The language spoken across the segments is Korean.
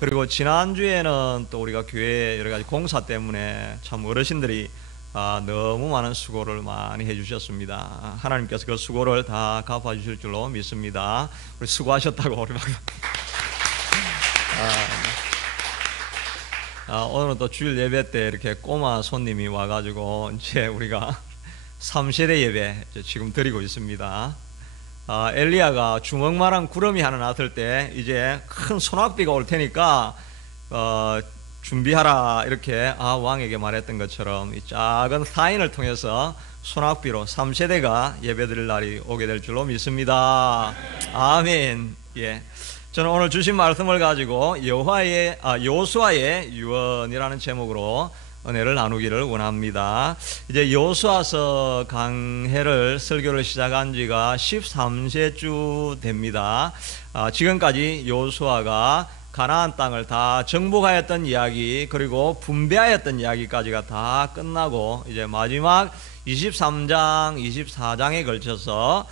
그리고 지난주에는 또 우리가 교회 여러 가지 공사 때문에 참 어르신들이 너무 많은 수고를 많이 해주셨습니다. 하나님께서 그 수고를 다 갚아주실 줄로 믿습니다. 우리 수고하셨다고 우리 오늘은 또 주일 예배 때 이렇게 꼬마 손님이 와가지고 이제 우리가 3세대 예배 지금 드리고 있습니다. 엘리야가 주먹만한 구름이 하나 났을 때 이제 큰 소낙비가 올 테니까 준비하라 이렇게 왕에게 말했던 것처럼 이 작은 사인을 통해서 소낙비로 3세대가 예배드릴 날이 오게 될 줄로 믿습니다. 아멘. 예. 저는 오늘 주신 말씀을 가지고 여호수아의 유언이라는 제목으로 은혜를 나누기를 원합니다. 이제 여호수아서 강해를 설교를 시작한 지가 13세주 됩니다. 지금까지 여호수아가 가나안 땅을 다 정복하였던 이야기, 그리고 분배하였던 이야기까지가 다 끝나고 이제 마지막 23장, 24장에 걸쳐서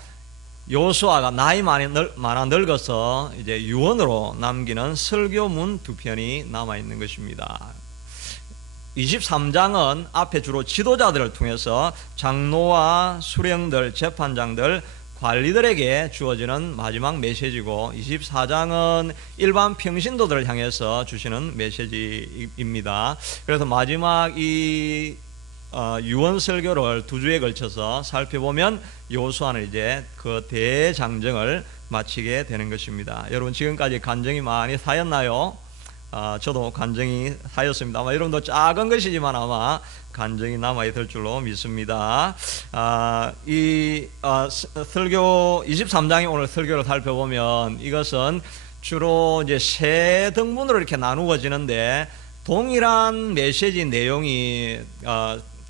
여호수아가 나이 많아 늙어서 이제 유언으로 남기는 설교문 2편이 남아 있는 것입니다. 23장은 앞에 주로 지도자들을 통해서 장로와 수령들, 재판장들, 관리들에게 주어지는 마지막 메시지고, 24장은 일반 평신도들을 향해서 주시는 메시지입니다. 그래서 마지막 이 유언 설교를 2주에 걸쳐서 살펴보면 여호수아는 이제 그 대장정을 마치게 되는 것입니다. 여러분 지금까지 간증이 많이 쌓였나요? 저도 간증이 쌓였습니다. 아마 여러분도 작은 것이지만 아마 간증이 남아있을 줄로 믿습니다. 설교 23장의 오늘 설교를 살펴보면 이것은 주로 이제 세 등분으로 이렇게 나누어지는데 동일한 메시지 내용이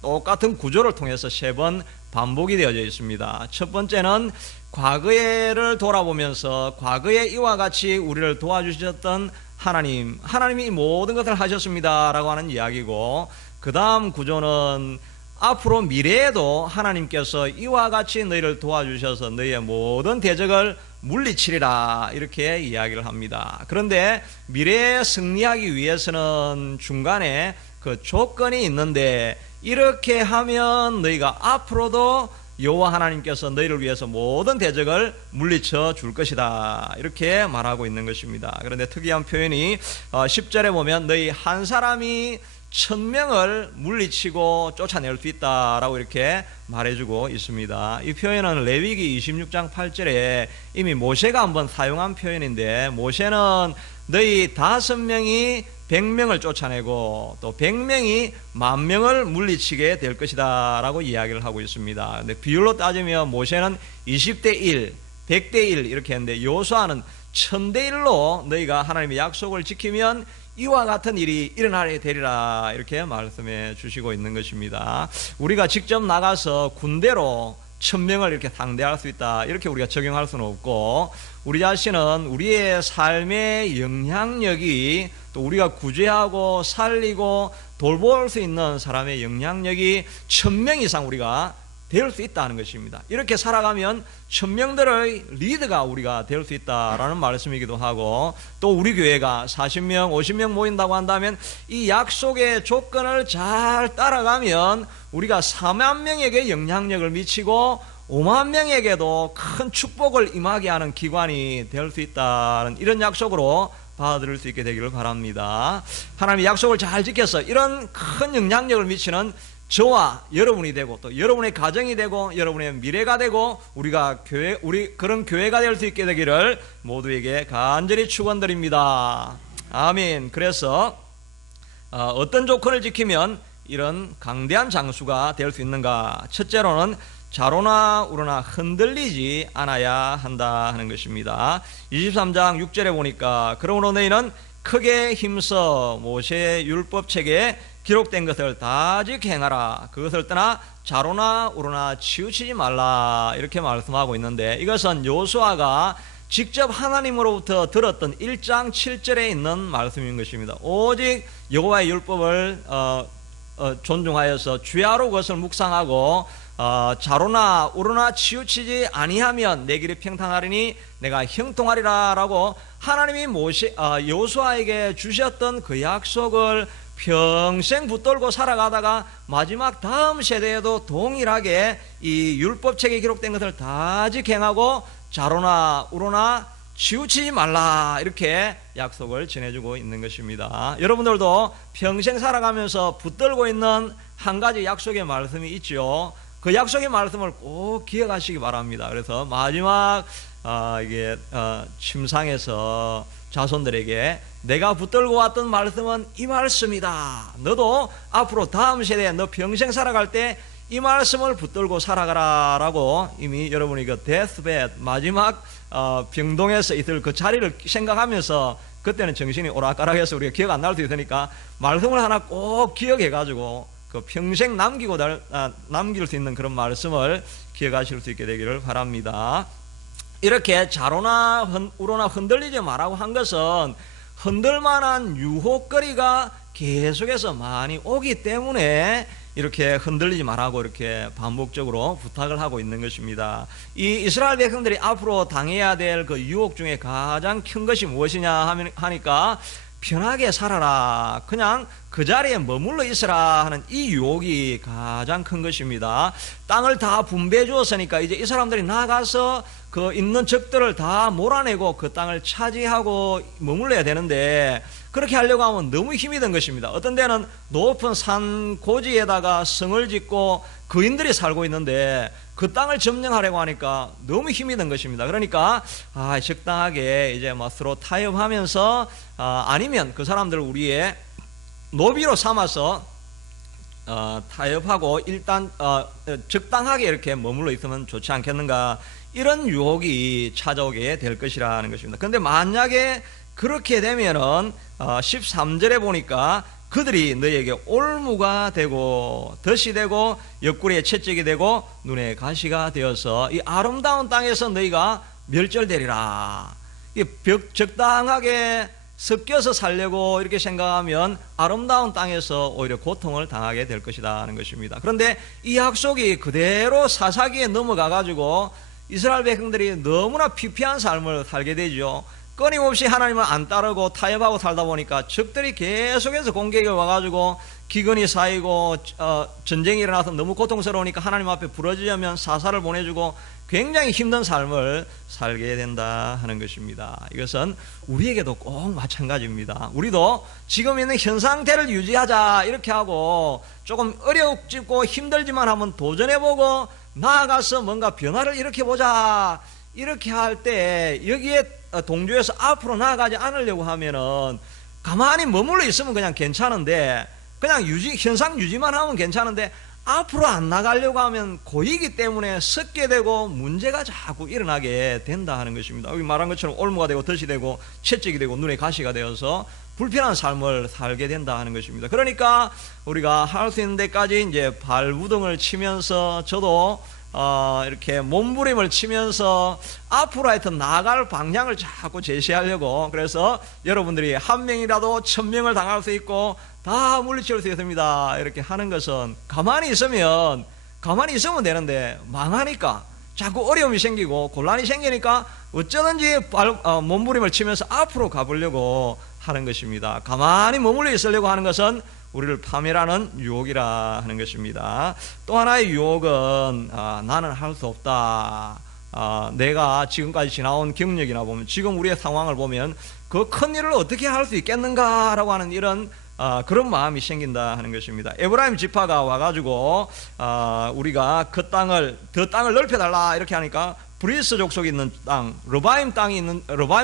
똑같은 구조를 통해서 3번 반복이 되어져 있습니다. 첫 번째는 과거를 돌아보면서 과거에 이와 같이 우리를 도와주셨던 하나님이 이 모든 것을 하셨습니다 라고 하는 이야기고, 그 다음 구조는 앞으로 미래에도 하나님께서 이와 같이 너희를 도와주셔서 너희의 모든 대적을 물리치리라 이렇게 이야기를 합니다. 그런데 미래에 승리하기 위해서는 중간에 그 조건이 있는데, 이렇게 하면 너희가 앞으로도 여호와 하나님께서 너희를 위해서 모든 대적을 물리쳐 줄 것이다 이렇게 말하고 있는 것입니다. 그런데 특이한 표현이 10절에 보면 너희 한 사람이 1000명을 물리치고 쫓아낼 수 있다라고 이렇게 말해주고 있습니다. 이 표현은 레위기 26장 8절에 이미 모세가 한번 사용한 표현인데, 모세는 너희 5명이 100명을 쫓아내고 또 100명이 10,000명을 물리치게 될 것이다 라고 이야기를 하고 있습니다. 근데 비율로 따지면 모세는 20대 1, 100대 1 이렇게 했는데, 여호수아는 1000대 1로 너희가 하나님의 약속을 지키면 이와 같은 일이 일어나게 되리라 이렇게 말씀해 주시고 있는 것입니다. 우리가 직접 나가서 군대로 1000명을 이렇게 상대할 수 있다 이렇게 우리가 적용할 수는 없고, 우리 자신은 우리의 삶의 영향력이, 또 우리가 구제하고 살리고 돌볼 수 있는 사람의 영향력이 1000명 이상 우리가 될 수 있다는 것입니다. 이렇게 살아가면 1000명들의 리더가 우리가 될 수 있다라는 말씀이기도 하고, 또 우리 교회가 40명, 50명 모인다고 한다면 이 약속의 조건을 잘 따라가면 우리가 4만 명에게 영향력을 미치고 5만 명에게도 큰 축복을 임하게 하는 기관이 될 수 있다는 이런 약속으로 받아들일 수 있게 되기를 바랍니다. 하나님의 약속을 잘 지켜서 이런 큰 영향력을 미치는 저와 여러분이 되고, 또 여러분의 가정이 되고 여러분의 미래가 되고 우리 그런 교회가 될 수 있게 되기를 모두에게 간절히 축원드립니다. 아멘. 그래서 어떤 조건을 지키면 이런 강대한 장수가 될 수 있는가? 첫째로는 좌로나 우로나 흔들리지 않아야 한다 하는 것입니다. 23장 6절에 보니까 그러므로 너희는 크게 힘써 모세의 율법책에 기록된 것을 다직 행하라. 그것을 떠나 좌로나 우로나 치우치지 말라 이렇게 말씀하고 있는데, 이것은 여호수아가 직접 하나님으로부터 들었던 1장 7절에 있는 말씀인 것입니다. 오직 여호와의 율법을 존중하여서 주야로 그것을 묵상하고 자로나 우로나 치우치지 아니하면 내 길이 평탄하리니 내가 형통하리라라고 하나님이 여호수아에게 주셨던 그 약속을 평생 붙들고 살아가다가 마지막 다음 세대에도 동일하게 이 율법책에 기록된 것을 다 지행하고 자로나 우로나 치우치지 말라 이렇게 약속을 전해주고 있는 것입니다. 여러분들도 평생 살아가면서 붙들고 있는 한 가지 약속의 말씀이 있죠. 그 약속의 말씀을 꼭 기억하시기 바랍니다. 그래서 마지막 침상에서 자손들에게 내가 붙들고 왔던 말씀은 이 말씀이다. 너도 앞으로 다음 세대에 너 평생 살아갈 때 이 말씀을 붙들고 살아가라 라고 이미 여러분이 그 데스벳 마지막 병동에서 있을 그 자리를 생각하면서 그때는 정신이 오락가락해서 우리가 기억 안 날 수 있으니까 말씀을 하나 꼭 기억해 가지고 그 평생 남길 수 있는 그런 말씀을 기억하실 수 있게 되기를 바랍니다. 이렇게 자로나 우로나 흔들리지 말라고 한 것은 흔들만한 유혹거리가 계속해서 많이 오기 때문에 이렇게 흔들리지 말라고 이렇게 반복적으로 부탁을 하고 있는 것입니다. 이 이스라엘 백성들이 앞으로 당해야 될 그 유혹 중에 가장 큰 것이 무엇이냐 하니까 편하게 살아라, 그냥 그 자리에 머물러 있으라 하는 이 유혹이 가장 큰 것입니다. 땅을 다 분배해 주었으니까 이제 이 사람들이 나가서 그 있는 적들을 다 몰아내고 그 땅을 차지하고 머물러야 되는데 그렇게 하려고 하면 너무 힘이 든 것입니다. 어떤 데는 높은 산 고지에다가 성을 짓고 거인들이 살고 있는데 그 땅을 점령하려고 하니까 너무 힘이 든 것입니다. 그러니까 적당하게 이제 서로 타협하면서 아니면 그 사람들을 우리의 노비로 삼아서 타협하고 일단 적당하게 이렇게 머물러 있으면 좋지 않겠는가, 이런 유혹이 찾아오게 될 것이라는 것입니다. 그런데 만약에 그렇게 되면은 13절에 보니까 그들이 너희에게 올무가 되고 덫이 되고 옆구리에 채찍이 되고 눈에 가시가 되어서 이 아름다운 땅에서 너희가 멸절되리라. 적당하게 섞여서 살려고 이렇게 생각하면 아름다운 땅에서 오히려 고통을 당하게 될 것이다 하는 것입니다. 그런데 이 약속이 그대로 사사기에 넘어가 가지고 이스라엘 백성들이 너무나 피폐한 삶을 살게 되죠. 끊임없이 하나님을 안 따르고 타협하고 살다 보니까 적들이 계속해서 공격이 와가지고 기근이 쌓이고 전쟁이 일어나서 너무 고통스러우니까 하나님 앞에 부르짖으면 사사를 보내주고 굉장히 힘든 삶을 살게 된다 하는 것입니다. 이것은 우리에게도 꼭 마찬가지입니다. 우리도 지금 있는 현 상태를 유지하자 이렇게 하고 조금 어렵고 힘들지만 한번 도전해보고 나아가서 뭔가 변화를 일으켜보자 이렇게 할 때 여기에 동조해서 앞으로 나아가지 않으려고 하면은 가만히 머물러 있으면 그냥 괜찮은데, 그냥 현상 유지만 하면 괜찮은데 앞으로 안 나가려고 하면 고이기 때문에 섞게 되고 문제가 자꾸 일어나게 된다 하는 것입니다. 여기 말한 것처럼 올무가 되고 덫이 되고 채찍이 되고 눈에 가시가 되어서 불편한 삶을 살게 된다 하는 것입니다. 그러니까 우리가 할 수 있는 데까지 이제 발부둥을 치면서 저도 이렇게 몸부림을 치면서 앞으로 하여튼 나아갈 방향을 자꾸 제시하려고, 그래서 여러분들이 1명이라도 1000명을 당할 수 있고 다 물리칠 수 있습니다 이렇게 하는 것은 가만히 있으면 되는데 망하니까 자꾸 어려움이 생기고 곤란이 생기니까 어쩌든지 몸부림을 치면서 앞으로 가보려고 하는 것입니다. 가만히 머물러 있으려고 하는 것은 우리를 파멸하는 유혹이라 하는 것입니다. 또 하나의 유혹은 나는 할 수 없다. 내가 지금까지 지나온 경력이나 보면 지금 우리의 상황을 보면 그 큰 일을 어떻게 할 수 있겠는가라고 하는 이런 그런 마음이 생긴다 하는 것입니다. 에브라임 지파가 와가지고 우리가 더 땅을 넓혀달라 이렇게 하니까 브리스 족속이 있는 땅, 르바임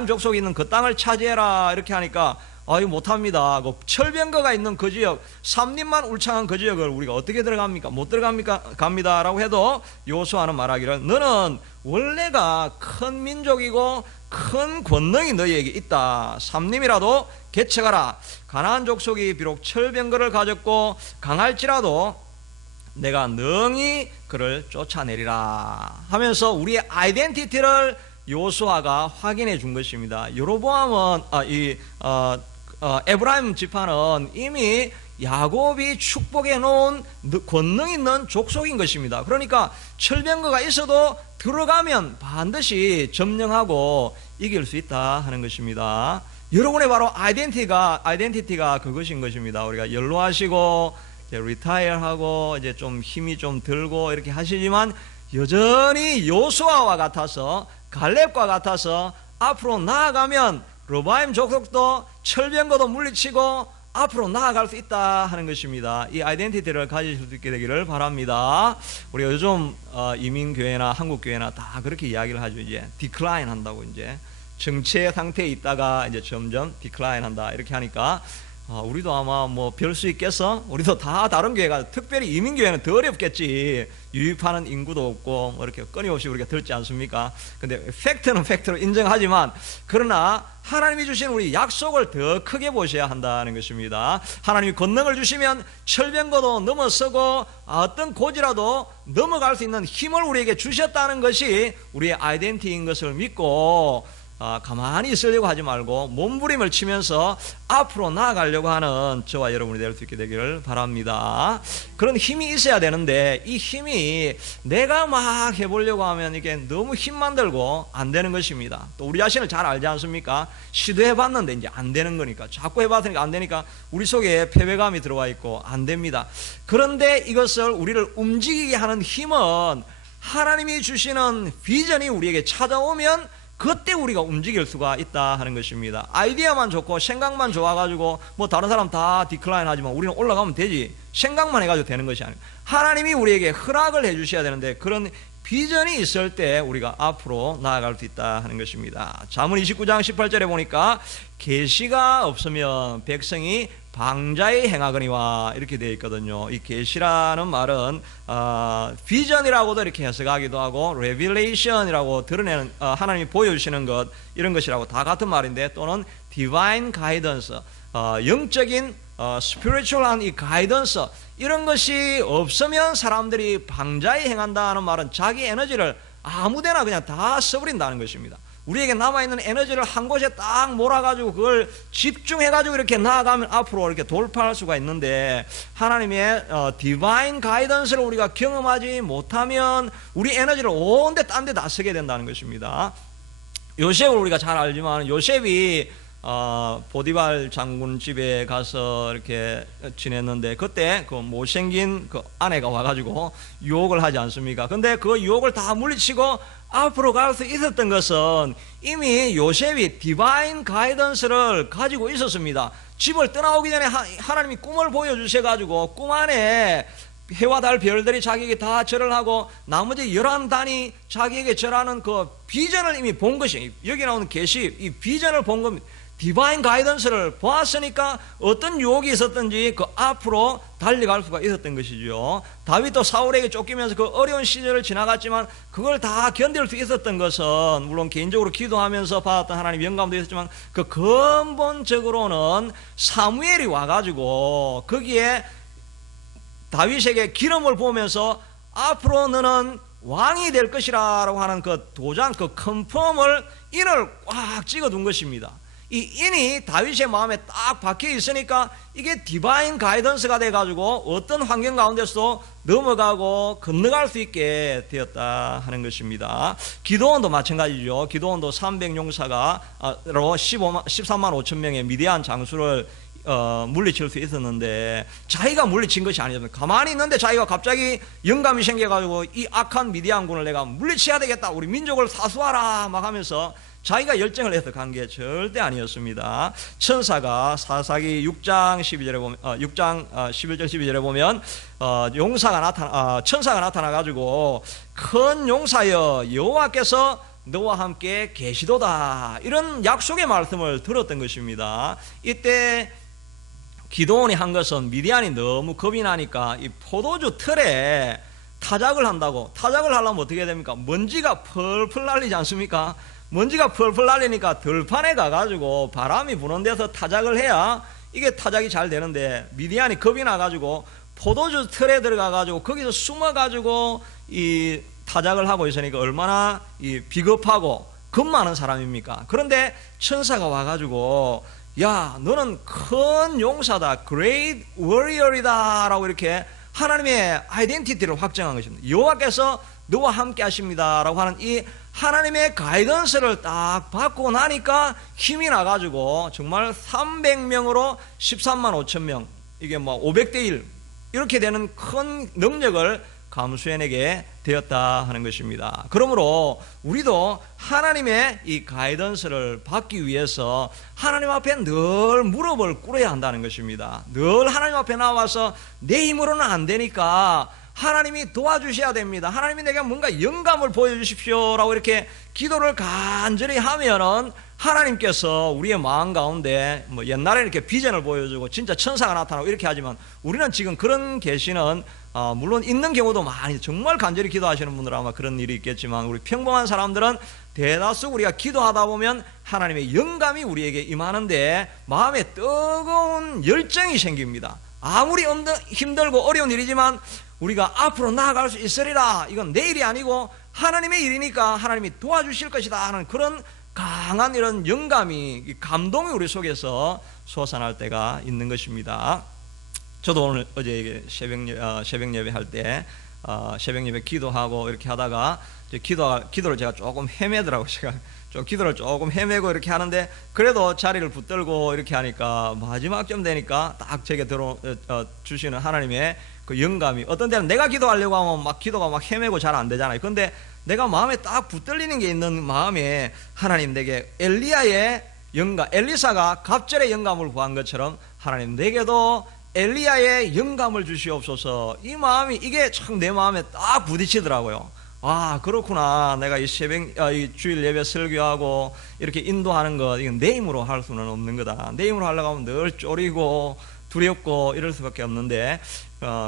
족속이 있는 그 땅을 차지해라 이렇게 하니까 이거 못합니다. 그 철병거가 있는 그 지역, 삼림만 울창한 그 지역을 우리가 어떻게 들어갑니까? 못 들어갑니까? 갑니다라고 해도 여호수아는 말하기를 너는 원래가 큰 민족이고 큰 권능이 너희에게 있다. 삼림이라도 개척하라. 가나안 족속이 비록 철병거를 가졌고 강할지라도 내가 능히 그를 쫓아내리라 하면서 우리의 아이덴티티를 여호수아가 확인해 준 것입니다. 여로보암은 에브라임 지파는 이미 야곱이 축복해 놓은 권능 있는 족속인 것입니다. 그러니까 철병거가 있어도 들어가면 반드시 점령하고 이길 수 있다 하는 것입니다. 여러분의 바로 아이덴티티가 그것인 것입니다. 우리가 연로하시고 이제 리타이어하고 이제 좀 힘이 좀 들고 이렇게 하시지만 여전히 요수아와 같아서 갈렙과 같아서 앞으로 나아가면 르바임 족속도 철병거도 물리치고 앞으로 나아갈 수 있다 하는 것입니다. 이 아이덴티티를 가지실 수 있게 되기를 바랍니다. 우리가 요즘 이민교회나 한국교회나 다 그렇게 이야기를 하죠. 이제 디클라인 한다고, 이제 정체 상태에 있다가 이제 점점 디클라인 한다 이렇게 하니까 우리도 아마 뭐 별 수 있겠어? 우리도 다 다른 교회가, 특별히 이민교회는 더 어렵겠지. 유입하는 인구도 없고 뭐 이렇게 끊임없이 우리가 들지 않습니까? 근데 팩트는 팩트로 인정하지만, 그러나 하나님이 주신 우리 약속을 더 크게 보셔야 한다는 것입니다. 하나님이 권능을 주시면 철병거도 넘어서고 어떤 고지라도 넘어갈 수 있는 힘을 우리에게 주셨다는 것이 우리의 아이덴티티인 것을 믿고 가만히 있으려고 하지 말고 몸부림을 치면서 앞으로 나아가려고 하는 저와 여러분이 될 수 있게 되기를 바랍니다. 그런 힘이 있어야 되는데, 이 힘이 내가 막 해보려고 하면 이게 너무 힘만 들고 안 되는 것입니다. 또 우리 자신을 잘 알지 않습니까? 시도해봤는데 이제 안 되는 거니까, 자꾸 해봤으니까 안 되니까 우리 속에 패배감이 들어와 있고 안 됩니다. 그런데 이것을 우리를 움직이게 하는 힘은 하나님이 주시는 비전이 우리에게 찾아오면 그때 우리가 움직일 수가 있다 하는 것입니다. 아이디어만 좋고 생각만 좋아가지고 뭐 다른 사람 다 디클라인 하지만 우리는 올라가면 되지, 생각만 해가지고 되는 것이 아니에요. 하나님이 우리에게 허락을 해 주셔야 되는데, 그런 비전이 있을 때 우리가 앞으로 나아갈 수 있다 하는 것입니다. 잠언 29장 18절에 보니까 계시가 없으면 백성이 방자에 행하거니와 이렇게 되어 있거든요. 이 계시라는 말은 비전이라고도 이렇게 해석하기도 하고, 레빌레이션이라고 드러내는, 하나님이 보여주시는 것, 이런 것이라고 다 같은 말인데, 또는 디바인 가이던스, 영적인 스피리추얼한 이 가이던스, 이런 것이 없으면 사람들이 방자에 행한다는 말은 자기 에너지를 아무데나 그냥 다 써버린다는 것입니다. 우리에게 남아있는 에너지를 한 곳에 딱 몰아가지고 그걸 집중해가지고 이렇게 나아가면 앞으로 이렇게 돌파할 수가 있는데, 하나님의 디바인 가이던스를 우리가 경험하지 못하면 우리 에너지를 온데 딴 데 다 쓰게 된다는 것입니다. 요셉을 우리가 잘 알지만, 요셉이 보디발 장군 집에 가서 이렇게 지냈는데, 그때 그 못생긴 그 아내가 와가지고 유혹을 하지 않습니까? 근데 그 유혹을 다 물리치고 앞으로 갈 수 있었던 것은 이미 요셉이 디바인 가이던스를 가지고 있었습니다. 집을 떠나오기 전에 하나님이 꿈을 보여주셔가지고 꿈 안에 해와 달 별들이 자기에게 다 절을 하고 나머지 11단이 자기에게 절하는 그 비전을 이미 본 것이, 여기 나오는 계시, 이 비전을 본 겁니다. 디바인 가이던스를 보았으니까 어떤 유혹이 있었든지 그 앞으로 달려갈 수가 있었던 것이죠. 다윗도 사울에게 쫓기면서 그 어려운 시절을 지나갔지만 그걸 다 견딜 수 있었던 것은 물론 개인적으로 기도하면서 받았던 하나님의 영감도 있었지만, 그 근본적으로는 사무엘이 와가지고 거기에 다윗에게 기름을 부으면서 앞으로 너는 왕이 될 것이라고 하는 그 도장, 그 컨펌을, 인을 꽉 찍어둔 것입니다. 이 인이 다윗의 마음에 딱 박혀 있으니까 이게 디바인 가이던스가 돼가지고 어떤 환경 가운데서도 넘어가고 건너갈 수 있게 되었다 하는 것입니다. 기도원도 마찬가지죠. 기도원도 300용사가 13만 5천 명의 미디안 장수를 물리칠 수 있었는데, 자기가 물리친 것이 아니었습니다. 가만히 있는데 자기가 갑자기 영감이 생겨가지고 이 악한 미디안군을 내가 물리쳐야 되겠다, 우리 민족을 사수하라 막 하면서 자기가 열정을 해서 간 게 절대 아니었습니다. 천사가 사사기 6장 12절에 보면 6장 11절 12절에 보면 천사가 나타나 가지고 큰 용사여 여호와께서 너와 함께 계시도다, 이런 약속의 말씀을 들었던 것입니다. 이때 기도원이 한 것은 미디안이 너무 겁이 나니까 이 포도주 틀에 타작을 한다고. 타작을 하려면 어떻게 됩니까? 먼지가 펄펄 날리지 않습니까? 먼지가 펄펄 날리니까 들판에 가가지고 바람이 부는 데서 타작을 해야 이게 타작이 잘 되는데, 미디안이 겁이 나가지고 포도주 틀에 들어가가지고 거기서 숨어가지고 이 타작을 하고 있으니까 얼마나 이 비겁하고 겁 많은 사람입니까? 그런데 천사가 와가지고 야, 너는 큰 용사다, great warrior이다 라고 이렇게 하나님의 아이덴티티를 확정한 것입니다. 여호와께서 너와 함께 하십니다 라고 하는 이 하나님의 가이던스를 딱 받고 나니까 힘이 나가지고 정말 300명으로 13만 5천 명, 이게 뭐 500대 1 이렇게 되는 큰 능력을 감수해내게 되었다 하는 것입니다. 그러므로 우리도 하나님의 이 가이던스를 받기 위해서 하나님 앞에 늘 무릎을 꿇어야 한다는 것입니다. 늘 하나님 앞에 나와서 내 힘으로는 안 되니까 하나님이 도와주셔야 됩니다. 하나님이 내게 뭔가 영감을 보여주십시오 라고 이렇게 기도를 간절히 하면은 하나님께서 우리의 마음 가운데 뭐 옛날에 이렇게 비전을 보여주고 진짜 천사가 나타나고 이렇게 하지만 우리는 지금 그런 계시는 물론 있는 경우도 많이, 정말 간절히 기도하시는 분들은 아마 그런 일이 있겠지만 우리 평범한 사람들은 대다수 우리가 기도하다 보면 하나님의 영감이 우리에게 임하는데 마음에 뜨거운 열정이 생깁니다. 아무리 힘들고 어려운 일이지만 우리가 앞으로 나아갈 수 있으리라, 이건 내 일이 아니고 하나님의 일이니까 하나님이 도와주실 것이다 하는 그런 강한 이런 영감이, 감동이 우리 속에서 솟아날 때가 있는 것입니다. 저도 오늘 어제 새벽 예배 할 때 새벽 예배 기도하고 이렇게 하다가 기도를 제가 조금 헤매더라고요. 제가 좀 기도를 조금 헤매고 이렇게 하는데 그래도 자리를 붙들고 이렇게 하니까 마지막쯤 되니까 딱 제게 주시는 하나님의 그 영감이, 어떤 때는 내가 기도하려고 하면 막 기도가 막 헤매고 잘 안 되잖아요. 근데 내가 마음에 딱 붙들리는 게 있는 마음에 하나님 내게 엘리야의 영감, 엘리사가 갑절의 영감을 구한 것처럼 하나님 내게도 엘리야의 영감을 주시옵소서. 이 마음이, 이게 참 내 마음에 딱 부딪히더라고요. 아, 그렇구나. 내가 이 주일 예배 설교하고 이렇게 인도하는 것, 이건 내 힘으로 할 수는 없는 거다. 내 힘으로 하려고 하면 늘 쪼리고 두렵고 이럴 수밖에 없는데,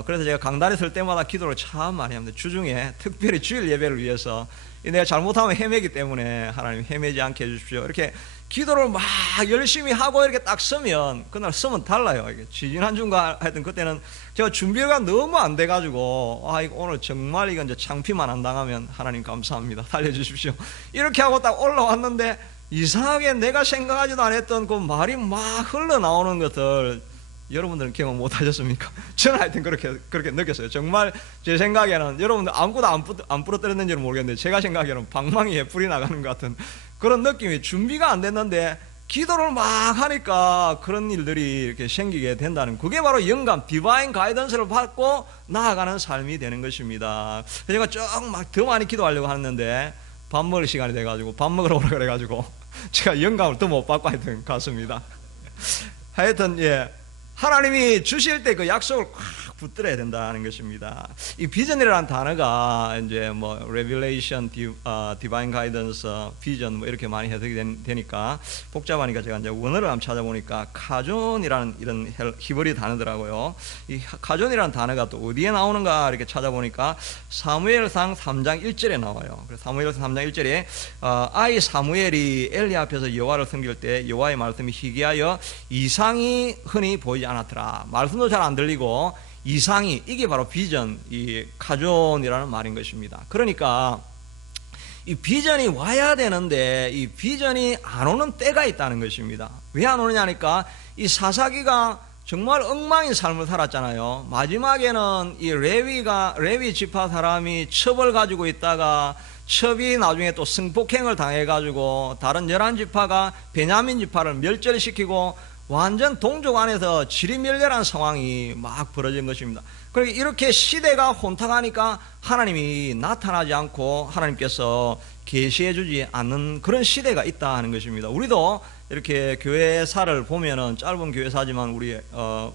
그래서 제가 강단에 설 때마다 기도를 참 많이 합니다. 주중에 특별히 주일 예배를 위해서 내가 잘못하면 헤매기 때문에 하나님 헤매지 않게 해주십시오. 이렇게 기도를 막 열심히 하고 이렇게 딱 서면, 그날 서면 달라요. 이게 지지난주인가 하여튼 그때는 제가 준비가 너무 안 돼가지고, 이거 오늘 정말 이건 이제 창피만 안 당하면 하나님 감사합니다, 살려주십시오, 이렇게 하고 딱 올라왔는데 이상하게 내가 생각하지도 않았던 그 말이 막 흘러나오는 것들 여러분들은 경험 못 하셨습니까? 저는 하여튼 그렇게 느꼈어요. 정말 제 생각에는 여러분들 아무것도 안 부러뜨렸는지는 모르겠는데 제가 생각에는 방망이에 불이 나가는 것 같은 그런 느낌이, 준비가 안 됐는데 기도를 막 하니까 그런 일들이 이렇게 생기게 된다는, 그게 바로 영감, 디바인 가이던스를 받고 나아가는 삶이 되는 것입니다. 제가 쭉 막 더 많이 기도하려고 하는데 밥 먹을 시간이 돼가지고 밥 먹으러 오라 그래가지고 제가 영감을 더 못 받고 하여튼 갔습니다. 하여튼 하나님이 주실 때 그 약속을 꽉 붙들어야 된다는 것입니다. 이 비전이라는 단어가 이제 뭐 Revelation, Divine Guidance, 비전 뭐 이렇게 많이 해석이 되니까 복잡하니까 제가 이제 원어를 한번 찾아보니까 카존이라는 이런 히브리 단어더라고요. 이 카존이라는 단어가 또 어디에 나오는가 이렇게 찾아보니까 사무엘상 3장 1절에 나와요. 그래서 사무엘상 3장 1절에 아이 사무엘이 엘리 앞에서 여호와를 섬길 때 여호와의 말씀이 희귀하여 이상이 흔히 보이지 않았더라. 말씀도 잘 안 들리고 이상이, 이게 바로 비전, 이 카존이라는 말인 것입니다. 그러니까 이 비전이 와야 되는데 이 비전이 안 오는 때가 있다는 것입니다. 왜 안 오느냐 하니까 이 사사기가 정말 엉망인 삶을 살았잖아요. 마지막에는 이 레위 지파 사람이 첩을 가지고 있다가 첩이 나중에 또 성폭행을 당해가지고 다른 11지파가 베냐민 지파를 멸절시키고 완전 동족 안에서 지리멸렬한 상황이 막 벌어진 것입니다. 그러니까 이렇게 시대가 혼탁하니까 하나님이 나타나지 않고 하나님께서 계시해 주지 않는 그런 시대가 있다 하는 것입니다. 우리도 이렇게 교회사를 보면은, 짧은 교회사지만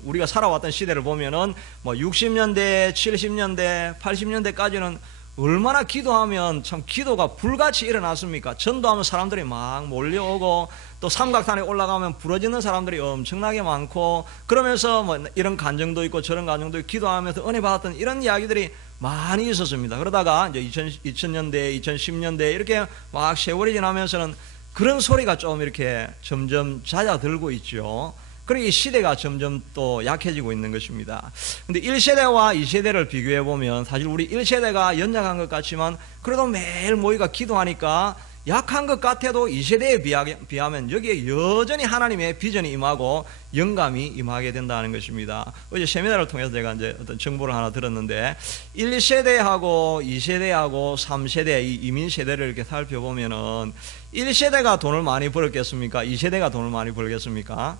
우리가 살아왔던 시대를 보면은 뭐 60년대, 70년대, 80년대까지는 얼마나 기도하면 참 기도가 불같이 일어났습니까? 전도하면 사람들이 막 몰려오고 또 삼각산에 올라가면 부러지는 사람들이 엄청나게 많고, 그러면서 뭐 이런 간증도 있고 저런 간증도 있고 기도하면서 은혜 받았던 이런 이야기들이 많이 있었습니다. 그러다가 이제 2000년대, 2010년대 이렇게 막 세월이 지나면서는 그런 소리가 좀 이렇게 점점 잦아들고 있죠. 그러니까 이 시대가 점점 또 약해지고 있는 것입니다. 근데 1세대와 2세대를 비교해 보면 사실 우리 1세대가 연약한 것 같지만 그래도 매일 모이가 기도하니까 약한 것 같아도 이 세대에 비하면 여기에 여전히 하나님의 비전이 임하고 영감이 임하게 된다는 것입니다. 어제 세미나를 통해서 제가 이제 어떤 정보를 하나 들었는데 1세대하고 2세대하고 3세대 이 이민 세대를 이렇게 살펴보면은 1세대가 돈을 많이 벌었겠습니까? 2세대가 돈을 많이 벌겠습니까?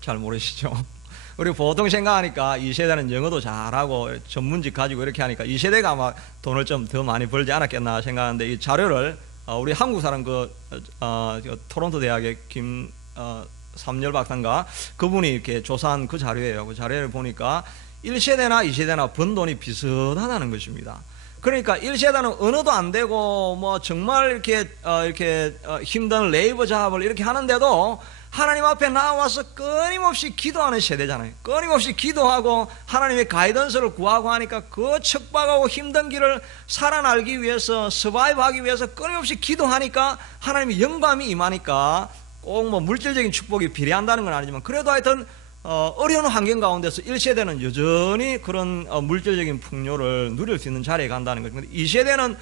잘 모르시죠? 우리 보통 생각하니까 2세대는 영어도 잘하고 전문직 가지고 이렇게 하니까 2세대가 아마 돈을 좀 더 많이 벌지 않았겠나 생각하는데, 이 자료를 우리 한국 사람 토론토 대학의 삼열 박사인가 그분이 이렇게 조사한 그 자료예요. 그 자료를 보니까 1세대나 2세대나 번 돈이 비슷하다는 것입니다. 그러니까 1세대는 언어도 안 되고 뭐 정말 이렇게 힘든 레이버 잡을 이렇게 하는데도 하나님 앞에 나와서 끊임없이 기도하는 세대잖아요. 끊임없이 기도하고 하나님의 가이던스를 구하고 하니까 그 척박하고 힘든 길을 살아날기 위해서, 서바이브 하기 위해서 끊임없이 기도하니까 하나님의 영감이 임하니까 꼭 뭐 물질적인 축복이 비례한다는 건 아니지만 그래도 하여튼 어려운 환경 가운데서 1세대는 여전히 그런 물질적인 풍요를 누릴 수 있는 자리에 간다는 거죠. 2세대는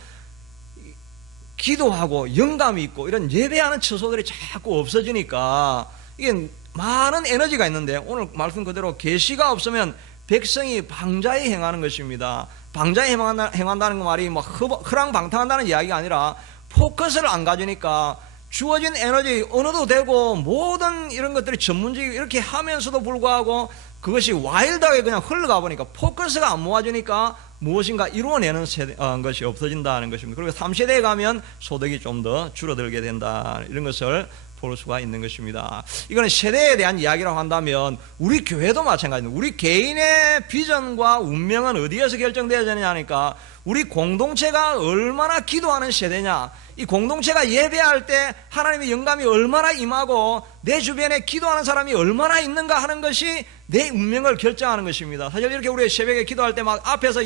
기도하고 영감이 있고 이런 예배하는 처소들이 자꾸 없어지니까 이게 많은 에너지가 있는데, 오늘 말씀 그대로 계시가 없으면 백성이 방자에 행하는 것입니다. 방자에 행한다는 그 말이 뭐 허랑방탕한다는 이야기가 아니라 포커스를 안 가지니까 주어진 에너지 언어도 되고 모든 이런 것들이 전문적이고 이렇게 하면서도 불구하고 그것이 와일드하게 그냥 흘러가 보니까 포커스가 안 모아지니까 무엇인가 이루어내는 것이 없어진다는 것입니다. 그리고 3세대에 가면 소득이 좀 더 줄어들게 된다, 이런 것을 볼 수가 있는 것입니다. 이거는 세대에 대한 이야기라고 한다면 우리 교회도 마찬가지입니다. 우리 개인의 비전과 운명은 어디에서 결정되어야 되느냐 하니까 우리 공동체가 얼마나 기도하는 세대냐, 이 공동체가 예배할 때 하나님의 영감이 얼마나 임하고 내 주변에 기도하는 사람이 얼마나 있는가 하는 것이 내 운명을 결정하는 것입니다. 사실 이렇게 우리 새벽에 기도할 때 막 앞에서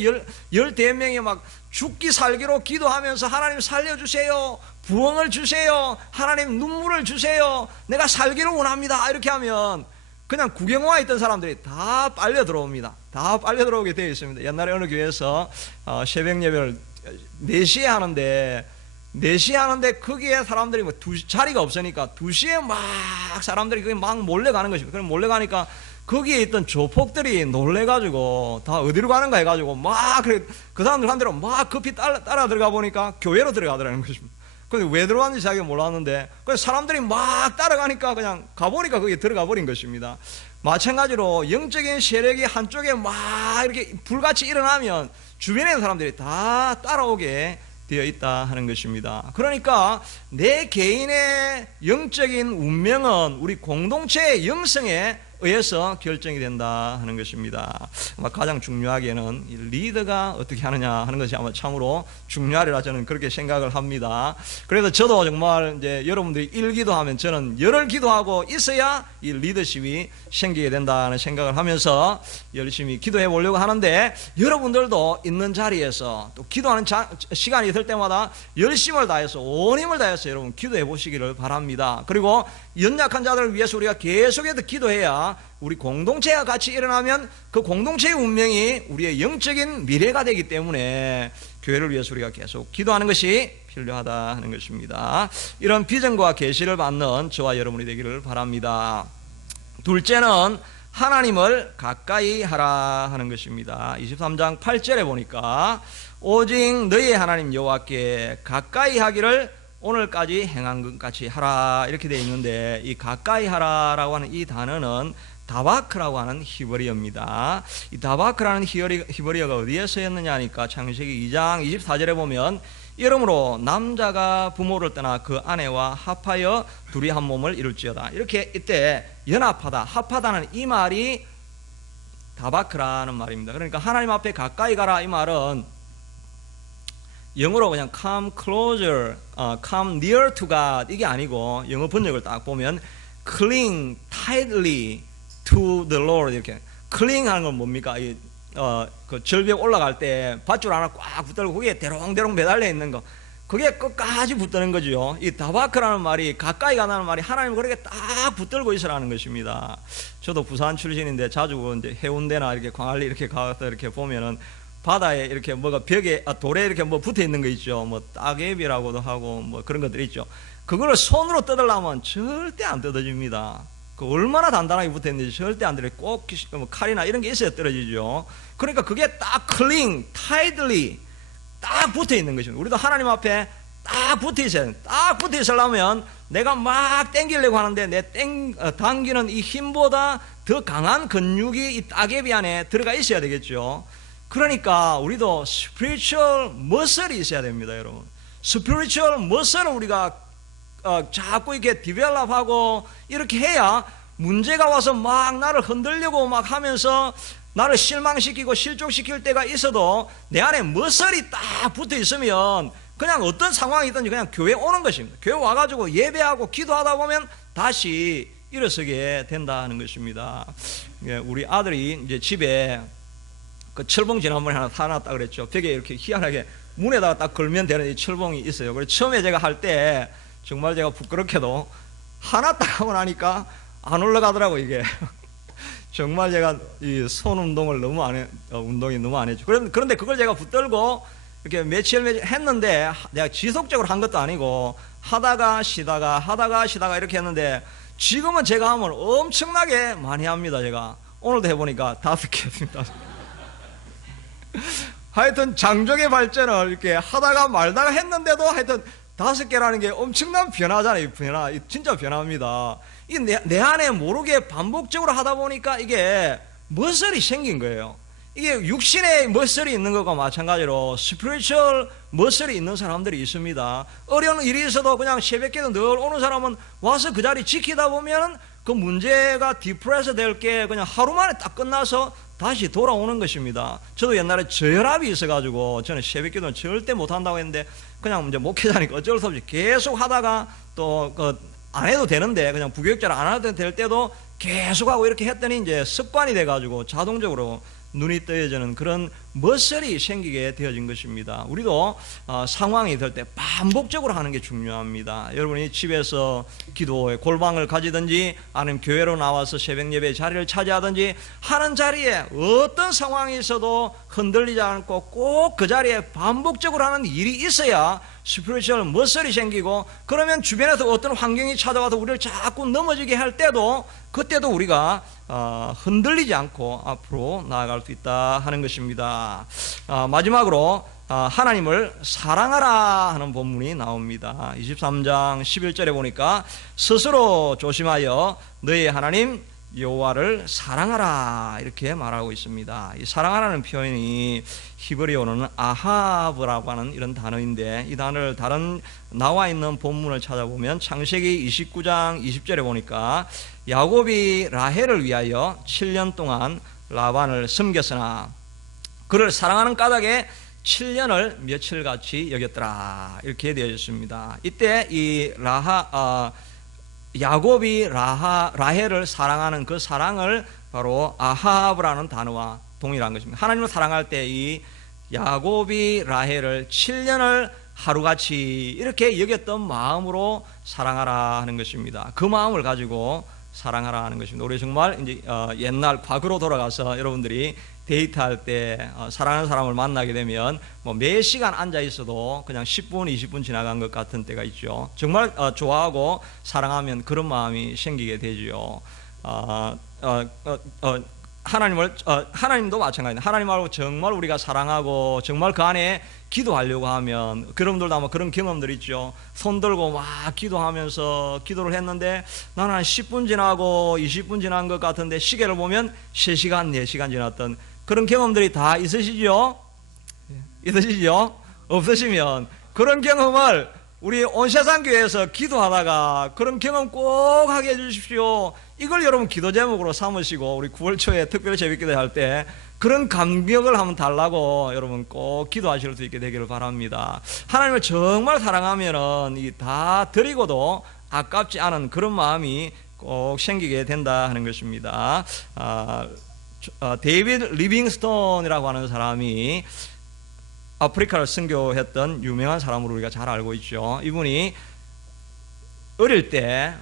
15명이 막 죽기 살기로 기도하면서 하나님 살려주세요, 부흥을 주세요, 하나님 눈물을 주세요, 내가 살기를 원합니다, 이렇게 하면 그냥 구경 와 있던 사람들이 다 빨려 들어옵니다. 다 빨려 들어오게 되어 있습니다. 옛날에 어느 교회에서 새벽 예배를 4시에 하는데 거기에 사람들이 뭐 자리가 없으니까 2시에 막 사람들이 거기 막 몰려가는 것입니다. 그럼 몰려가니까 거기에 있던 조폭들이 놀래가지고 다 어디로 가는가 해가지고 막 그 사람들 한 대로 막 급히 따라 들어가 보니까 교회로 들어가더라는 것입니다. 근데 왜 들어갔는지 자기가 몰랐는데 그래서 사람들이 막 따라가니까 그냥 가보니까 거기에 들어가 버린 것입니다. 마찬가지로 영적인 세력이 한쪽에 막 이렇게 불같이 일어나면 주변에 있는 사람들이 다 따라오게 되어 있다 하는 것입니다. 그러니까 내 개인의 영적인 운명은 우리 공동체의 영성에 의해서 결정이 된다 하는 것입니다. 아마 가장 중요하게는 이 리더가 어떻게 하느냐 하는 것이 아마 참으로 중요하리라 저는 그렇게 생각을 합니다. 그래서 저도 정말 이제 여러분들이 일기도하면 저는 열을 기도하고 있어야 이 리더십이 생기게 된다는 생각을 하면서 열심히 기도해 보려고 하는데, 여러분들도 있는 자리에서 또 기도하는 시간이 있을 때마다 열심을 다해서 온 힘을 다해서 여러분 기도해 보시기를 바랍니다. 그리고 연약한 자들을 위해서 우리가 계속해서 기도해야 우리 공동체가 같이 일어나면 그 공동체의 운명이 우리의 영적인 미래가 되기 때문에 교회를 위해서 우리가 계속 기도하는 것이 필요하다 하는 것입니다. 이런 비전과 계시를 받는 저와 여러분이 되기를 바랍니다. 둘째는 하나님을 가까이 하라 하는 것입니다. 23장 8절에 보니까 오직 너희 하나님 여호와께 가까이 하기를 오늘까지 행한 것 같이 하라 이렇게 되어 있는데, 이 가까이 하라라고 하는 이 단어는 다바크라고 하는 히브리어입니다. 이 다바크라는 히브리어가 어디에 쓰였느냐 하니까 창세기 2장 24절에 보면 이러므로 남자가 부모를 떠나 그 아내와 합하여 둘이 한 몸을 이룰지어다, 이렇게 이때 연합하다, 합하다는 이 말이 다바크라는 말입니다. 그러니까 하나님 앞에 가까이 가라 이 말은 영어로 그냥 come closer, come near to God 이게 아니고 영어 번역을 딱 보면 cling tightly to the Lord, 이렇게 cling 하는 건 뭡니까? 그 절벽 올라갈 때 밧줄 하나 꽉 붙들고 거기에 대롱대롱 매달려 있는 거, 그게 끝까지 붙드는 거죠. 이 다바크라는 말이 가까이 가는 말이 하나님 그렇게 딱 붙들고 있으라는 것입니다. 저도 부산 출신인데 자주 이제 해운대나 이렇게 광안리 이렇게 가서 이렇게 보면은 바다에 이렇게 뭐가 벽에 돌에 이렇게 뭐 붙어 있는 거 있죠. 뭐 따개비라고도 하고 뭐 그런 것들 있죠. 그거를 손으로 뜯으려면 절대 안 뜯어집니다. 그 얼마나 단단하게 붙어 있는지 절대 안 들어요. 꼭 뭐 칼이나 이런 게 있어야 떨어지죠. 그러니까 그게 딱 클링, 타이들리 딱 붙어 있는 것입니다. 우리도 하나님 앞에 딱 붙어 있어야 돼. 딱 붙어 있으려면 내가 막 당기려고 하는데 내 당기는 이 힘보다 더 강한 근육이 이 따개비 안에 들어가 있어야 되겠죠. 그러니까 우리도 spiritual muscle이 있어야 됩니다, 여러분. spiritual muscle을 우리가 자꾸 이렇게 디벨롭하고 이렇게 해야 문제가 와서 막 나를 흔들려고 막 하면서 나를 실망시키고 실족시킬 때가 있어도 내 안에 머슬이 딱 붙어 있으면 그냥 어떤 상황이든지 그냥 교회 오는 것입니다. 교회 와가지고 예배하고 기도하다 보면 다시 일어서게 된다는 것입니다. 우리 아들이 이제 집에 그 철봉 지난번에 하나 사놨다 그랬죠. 벽에 이렇게 희한하게 문에다가 딱 걸면 되는 이 철봉이 있어요. 그래서 처음에 제가 할 때 정말 제가 부끄럽게도 하나 딱 하고 나니까 안 올라가더라고 이게. 정말 제가 이 손 운동을 너무 운동이 너무 안 했죠. 그런데 그걸 제가 붙들고 이렇게 며칠 했는데 내가 지속적으로 한 것도 아니고 하다가 쉬다가 이렇게 했는데 지금은 제가 하면 엄청나게 많이 합니다. 제가 오늘도 해보니까 5개 했습니다. 하여튼 장족의 발전을 이렇게 하다가 말다가 했는데도 하여튼 5개라는 게 엄청난 변화잖아요. 진짜 변화입니다. 이 내 안에 모르게 반복적으로 하다 보니까 이게 머슬이 생긴 거예요. 이게 육신의 머슬이 있는 것과 마찬가지로 스피리추얼 머슬이 있는 사람들이 있습니다. 어려운 일이 있어도 그냥 새벽에도 늘 오는 사람은 와서 그 자리 지키다 보면 그 문제가 디프레스 될 게 그냥 하루 만에 딱 끝나서 다시 돌아오는 것입니다. 저도 옛날에 저혈압이 있어가지고 저는 새벽기도는 절대 못한다고 했는데 그냥 이제 목회자니까 어쩔 수 없이 계속 하다가 또 안 해도 되는데 그냥 부교육자를 안 해도 될 때도 계속하고 이렇게 했더니 이제 습관이 돼가지고 자동적으로 눈이 떠져지는 그런 머슬이 생기게 되어진 것입니다. 우리도 상황이 될 때 반복적으로 하는 게 중요합니다. 여러분이 집에서 기도의 골방을 가지든지 아니면 교회로 나와서 새벽 예배 자리를 차지하든지 하는 자리에 어떤 상황이 있어도 흔들리지 않고 꼭 그 자리에 반복적으로 하는 일이 있어야 스피리추얼 머슬이 생기고, 그러면 주변에서 어떤 환경이 찾아와서 우리를 자꾸 넘어지게 할 때도 그때도 우리가 흔들리지 않고 앞으로 나아갈 수 있다 하는 것입니다. 마지막으로 하나님을 사랑하라 하는 본문이 나옵니다. 23장 11절에 보니까 스스로 조심하여 너희 하나님 여호와를 사랑하라 이렇게 말하고 있습니다. 이 사랑하라는 표현이 히브리어로는 아하브라고 하는 이런 단어인데, 이 단어를 다른 나와 있는 본문을 찾아보면 창세기 29장 20절에 보니까 야곱이 라헬을 위하여 7년 동안 라반을 섬겼으나 그를 사랑하는 까닭에 7년을 며칠같이 여겼더라 이렇게 되어 있습니다. 이때 이 야곱이 라헬을 사랑하는 그 사랑을 바로 아하브라는 단어와 동일한 것입니다. 하나님을 사랑할 때 이 야곱이 라헬을 7년을 하루같이 이렇게 여겼던 마음으로 사랑하라 하는 것입니다. 그 마음을 가지고 사랑하라 하는 것입니다. 우리 정말 이제 옛날 과거로 돌아가서 여러분들이 데이트할 때 사랑하는 사람을 만나게 되면 뭐 몇 시간 앉아 있어도 그냥 10분, 20분 지나간 것 같은 때가 있죠. 정말 좋아하고 사랑하면 그런 마음이 생기게 되죠. 하나님도 마찬가지입니다. 하나님하고 정말 우리가 사랑하고 정말 그 안에 기도하려고 하면, 여러분들도 아마 그런 경험들 있죠. 손 들고 막 기도하면서 기도를 했는데 나는 한 10분 지나고 20분 지난 것 같은데 시계를 보면 3시간, 4시간 지났던 그런 경험들이 다 있으시죠? 있으시죠? 없으시면 그런 경험을 우리 온세상교회에서 기도하다가 그런 경험 꼭 하게 해주십시오. 이걸 여러분 기도 제목으로 삼으시고 우리 9월 초에 특별히 새벽기도 할 때 그런 감격을 한번 달라고 여러분 꼭 기도하실 수 있게 되기를 바랍니다. 하나님을 정말 사랑하면은 이 다 드리고도 아깝지 않은 그런 마음이 꼭 생기게 된다 하는 것입니다. 데이비드 리빙스톤이라고 하는 사람이 아프리카를 선교했던 유명한 사람으로 우리가 잘 알고 있죠. 이분이 어릴 때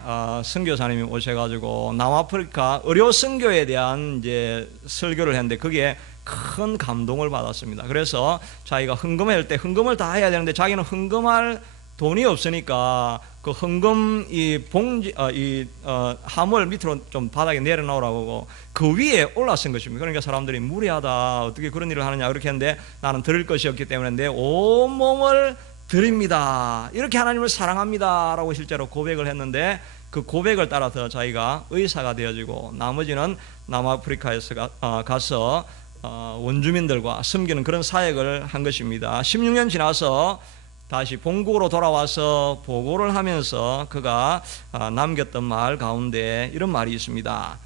선교사님이 오셔가지고 남아프리카 의료 선교에 대한 이제 설교를 했는데 그게 큰 감동을 받았습니다. 그래서 자기가 헌금할 때 헌금을 다 해야 되는데 자기는 헌금할 돈이 없으니까 그 헌금 이 봉지 함을 밑으로 좀 바닥에 내려놓으라고 그 위에 올라선 것입니다. 그러니까 사람들이 무리하다, 어떻게 그런 일을 하느냐 그렇게 했는데 나는 드릴 것이 없기 때문에 내 온몸을 드립니다, 이렇게 하나님을 사랑합니다 라고 실제로 고백을 했는데, 그 고백을 따라서 자기가 의사가 되어지고 나머지는 남아프리카에서 가서 원주민들과 섬기는 그런 사역을 한 것입니다. 16년 지나서 다시 본국으로 돌아와서 보고를 하면서 그가 남겼던 말 가운데 이런 말이 있습니다.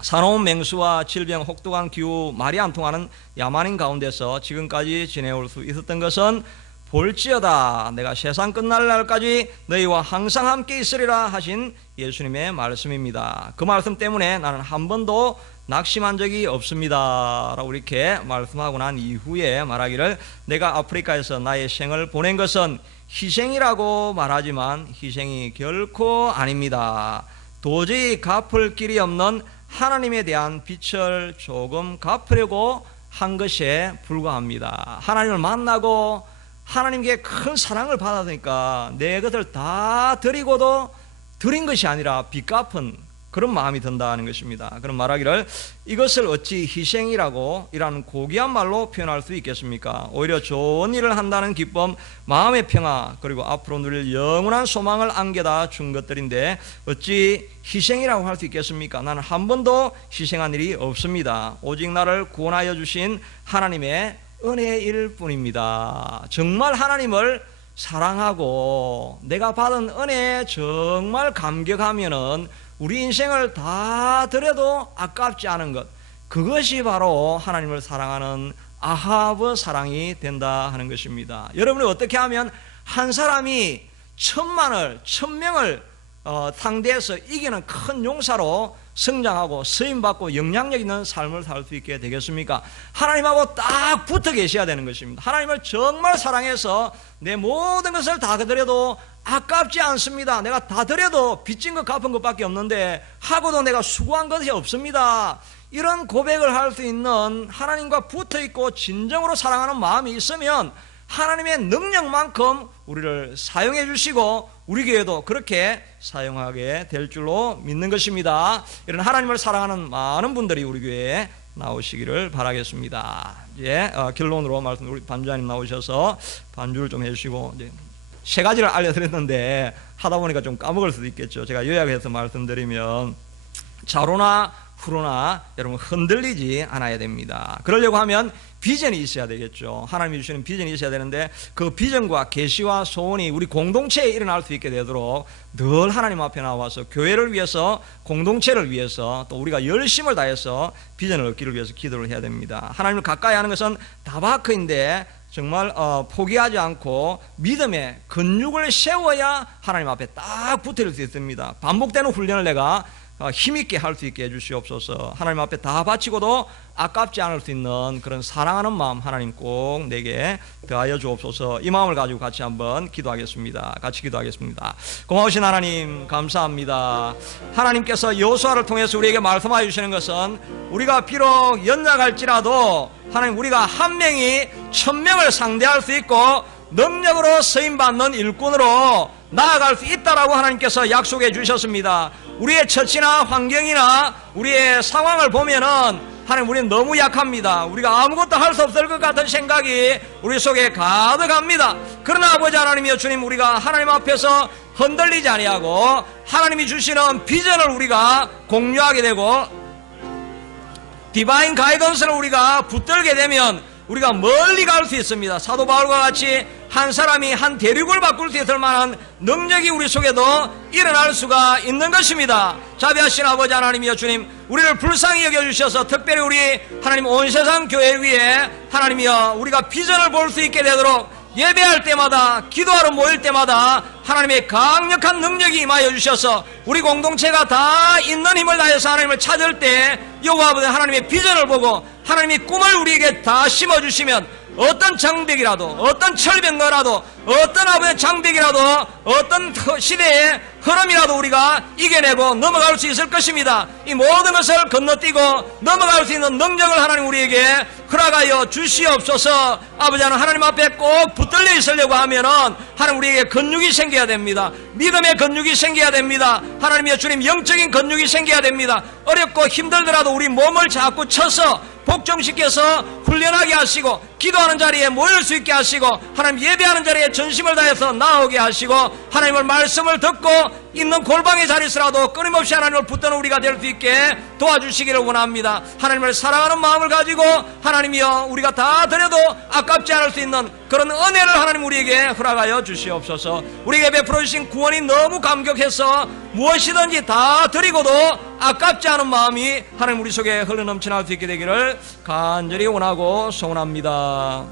사나운 맹수와 질병, 혹독한 기후, 말이 안 통하는 야만인 가운데서 지금까지 지내올 수 있었던 것은 볼지어다 내가 세상 끝날 날까지 너희와 항상 함께 있으리라 하신 예수님의 말씀입니다. 그 말씀 때문에 나는 한 번도 낙심한 적이 없습니다 라고 이렇게 말씀하고 난 이후에 말하기를, 내가 아프리카에서 나의 생을 보낸 것은 희생이라고 말하지만 희생이 결코 아닙니다. 도저히 갚을 길이 없는 하나님에 대한 빚을 조금 갚으려고 한 것에 불과합니다. 하나님을 만나고 하나님께 큰 사랑을 받았으니까 내 것을 다 드리고도 드린 것이 아니라 빚 갚은 그런 마음이 든다는 것입니다. 그럼 말하기를, 이것을 어찌 희생이라고 이라는 고귀한 말로 표현할 수 있겠습니까? 오히려 좋은 일을 한다는 기쁨, 마음의 평화, 그리고 앞으로 누릴 영원한 소망을 안겨다 준 것들인데 어찌 희생이라고 할 수 있겠습니까? 나는 한 번도 희생한 일이 없습니다. 오직 나를 구원하여 주신 하나님의 은혜일 뿐입니다. 정말 하나님을 사랑하고 내가 받은 은혜에 정말 감격하면은 우리 인생을 다 드려도 아깝지 않은 것, 그것이 바로 하나님을 사랑하는 아합의 사랑이 된다 하는 것입니다. 여러분이 어떻게 하면 한 사람이 1000명을 상대해서 이기는 큰 용사로 성장하고 쓰임받고 영향력 있는 삶을 살 수 있게 되겠습니까? 하나님하고 딱 붙어 계셔야 되는 것입니다. 하나님을 정말 사랑해서 내 모든 것을 다 드려도 아깝지 않습니다. 내가 다 드려도 빚진 것 갚은 것밖에 없는데 하고도 내가 수고한 것이 없습니다. 이런 고백을 할 수 있는 하나님과 붙어 있고 진정으로 사랑하는 마음이 있으면 하나님의 능력만큼 우리를 사용해 주시고 우리 교회도 그렇게 사용하게 될 줄로 믿는 것입니다. 이런 하나님을 사랑하는 많은 분들이 우리 교회에 나오시기를 바라겠습니다. 이제 결론으로 말씀, 우리 반주자님 나오셔서 반주를 좀 해주시고, 이제 세 가지를 알려드렸는데 하다 보니까 좀 까먹을 수도 있겠죠. 제가 요약해서 말씀드리면, 좌로나 후로나 여러분 흔들리지 않아야 됩니다. 그러려고 하면 비전이 있어야 되겠죠. 하나님이 주시는 비전이 있어야 되는데 그 비전과 계시와 소원이 우리 공동체에 일어날 수 있게 되도록 늘 하나님 앞에 나와서 교회를 위해서, 공동체를 위해서, 또 우리가 열심을 다해서 비전을 얻기를 위해서 기도를 해야 됩니다. 하나님을 가까이 하는 것은 다바크인데 정말 포기하지 않고 믿음의 근육을 세워야 하나님 앞에 딱 붙을 수 있습니다. 반복되는 훈련을 내가 힘있게 할 수 있게 해주시옵소서. 하나님 앞에 다 바치고도 아깝지 않을 수 있는 그런 사랑하는 마음 하나님 꼭 내게 더하여 주옵소서. 이 마음을 가지고 같이 한번 기도하겠습니다. 같이 기도하겠습니다. 고마우신 하나님 감사합니다. 하나님께서 여호수아를 통해서 우리에게 말씀하여 주시는 것은 우리가 비록 연약할지라도 하나님, 우리가 한 명이 1000명을 상대할 수 있고 능력으로 쓰임받는 일꾼으로 나아갈 수 있다라고 하나님께서 약속해 주셨습니다. 우리의 처지나 환경이나 우리의 상황을 보면은 하나님, 우리는 너무 약합니다. 우리가 아무것도 할 수 없을 것 같은 생각이 우리 속에 가득합니다. 그러나 아버지 하나님이여 주님, 우리가 하나님 앞에서 흔들리지 아니하고 하나님이 주시는 비전을 우리가 공유하게 되고 디바인 가이던스를 우리가 붙들게 되면 우리가 멀리 갈 수 있습니다. 사도 바울과 같이 한 사람이 한 대륙을 바꿀 수 있을 만한 능력이 우리 속에도 일어날 수가 있는 것입니다. 자비하신 아버지 하나님이여 주님, 우리를 불쌍히 여겨주셔서 특별히 우리 하나님 온 세상 교회 위에 하나님이여 우리가 비전을 볼 수 있게 되도록 예배할 때마다, 기도하러 모일 때마다 하나님의 강력한 능력이 임하여 주셔서 우리 공동체가 다 있는 힘을 다해서 하나님을 찾을 때 여호와 아버지 하나님의 비전을 보고 하나님의 꿈을 우리에게 다 심어주시면 어떤 장벽이라도, 어떤 철벽너라도, 어떤 아버지의 장벽이라도, 어떤 시대의 흐름이라도 우리가 이겨내고 넘어갈 수 있을 것입니다. 이 모든 것을 건너뛰고 넘어갈 수 있는 능력을 하나님 우리에게 허락하여 주시옵소서. 아버지 하나님, 하나님 앞에 꼭 붙들려 있으려고 하면은 하나님 우리에게 근육이 생겨야 됩니다. 믿음의 근육이 생겨야 됩니다. 하나님의 주님 영적인 근육이 생겨야 됩니다. 어렵고 힘들더라도 우리 몸을 자꾸 쳐서 복종시켜서 훈련하게 하시고, 기도하는 자리에 모일 수 있게 하시고, 하나님 예배하는 자리에 전심을 다해서 나오게 하시고, 하나님의 말씀을 듣고 있는 골방의 자리에서라도 끊임없이 하나님을 붙드는 우리가 될 수 있게 도와주시기를 원합니다. 하나님을 사랑하는 마음을 가지고 하나님이여 우리가 다 드려도 아깝지 않을 수 있는 그런 은혜를 하나님 우리에게 허락하여 주시옵소서. 우리에게 베풀어 주신 구원이 너무 감격해서 무엇이든지 다 드리고도 아깝지 않은 마음이 하나님 우리 속에 흘러넘쳐날 수 있게 되기를 간절히 원하고 소원합니다.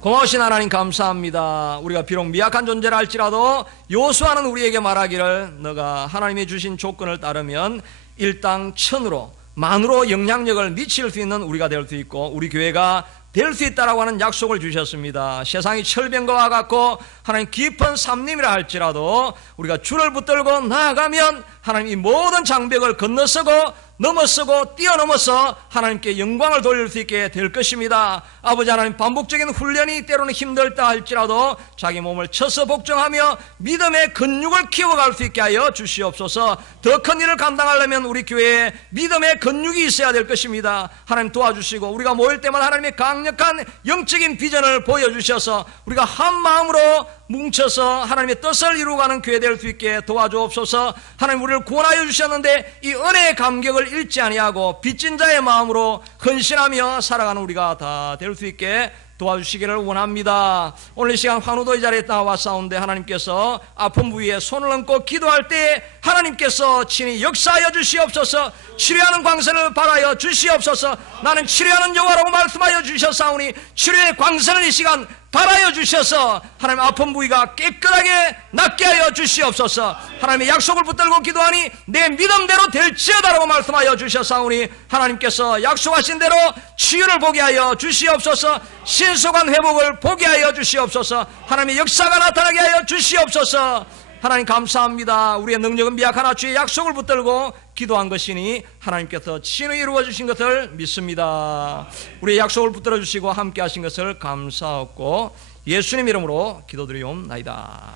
고마우신 하나님 감사합니다. 우리가 비록 미약한 존재라 할지라도 요수아는 우리에게 말하기를 너가 하나님이 주신 조건을 따르면 일당 천으로 만으로 영향력을 미칠 수 있는 우리가 될 수 있고 우리 교회가 될 수 있다라고 하는 약속을 주셨습니다. 세상이 철병거와 같고 하나님 깊은 삼림이라 할지라도 우리가 줄을 붙들고 나아가면 하나님 이 모든 장벽을 건너서고 넘어서고 뛰어넘어서 하나님께 영광을 돌릴 수 있게 될 것입니다. 아버지 하나님, 반복적인 훈련이 때로는 힘들다 할지라도 자기 몸을 쳐서 복종하며 믿음의 근육을 키워갈 수 있게 하여 주시옵소서. 더 큰 일을 감당하려면 우리 교회에 믿음의 근육이 있어야 될 것입니다. 하나님 도와주시고 우리가 모일 때마다 하나님의 강력한 영적인 비전을 보여주셔서 우리가 한 마음으로 뭉쳐서 하나님의 뜻을 이루어가는 교회 될 수 있게 도와주옵소서. 하나님 우리를 구원하여 주셨는데 이 은혜의 감격을 잃지 아니하고 빚진 자의 마음으로 헌신하며 살아가는 우리가 다 될 수 있게 도와주시기를 원합니다. 오늘 이 시간 환우도의 자리에 나와싸운데 하나님께서 아픈 부위에 손을 얹고 기도할 때 하나님께서 친히 역사하여 주시옵소서. 치료하는 광선을 발하여 주시옵소서. 나는 치료하는 여호와라고 말씀하여 주셨사오니 치료의 광선을 이 시간 발하여 주셔서 하나님 아픈 부위가 깨끗하게 낫게 하여 주시옵소서. 하나님의 약속을 붙들고 기도하니 내 믿음대로 될지어다라고 말씀하여 주셨사오니 하나님께서 약속하신 대로 치유를 보게 하여 주시옵소서. 신속한 회복을 보게 하여 주시옵소서. 하나님의 역사가 나타나게 하여 주시옵소서. 하나님 감사합니다. 우리의 능력은 미약하나 주의 약속을 붙들고 기도한 것이니 하나님께서 친히 이루어 주신 것을 믿습니다. 우리의 약속을 붙들어 주시고 함께 하신 것을 감사하고 예수님 이름으로 기도드리옵나이다.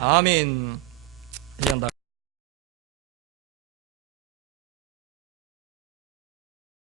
아멘.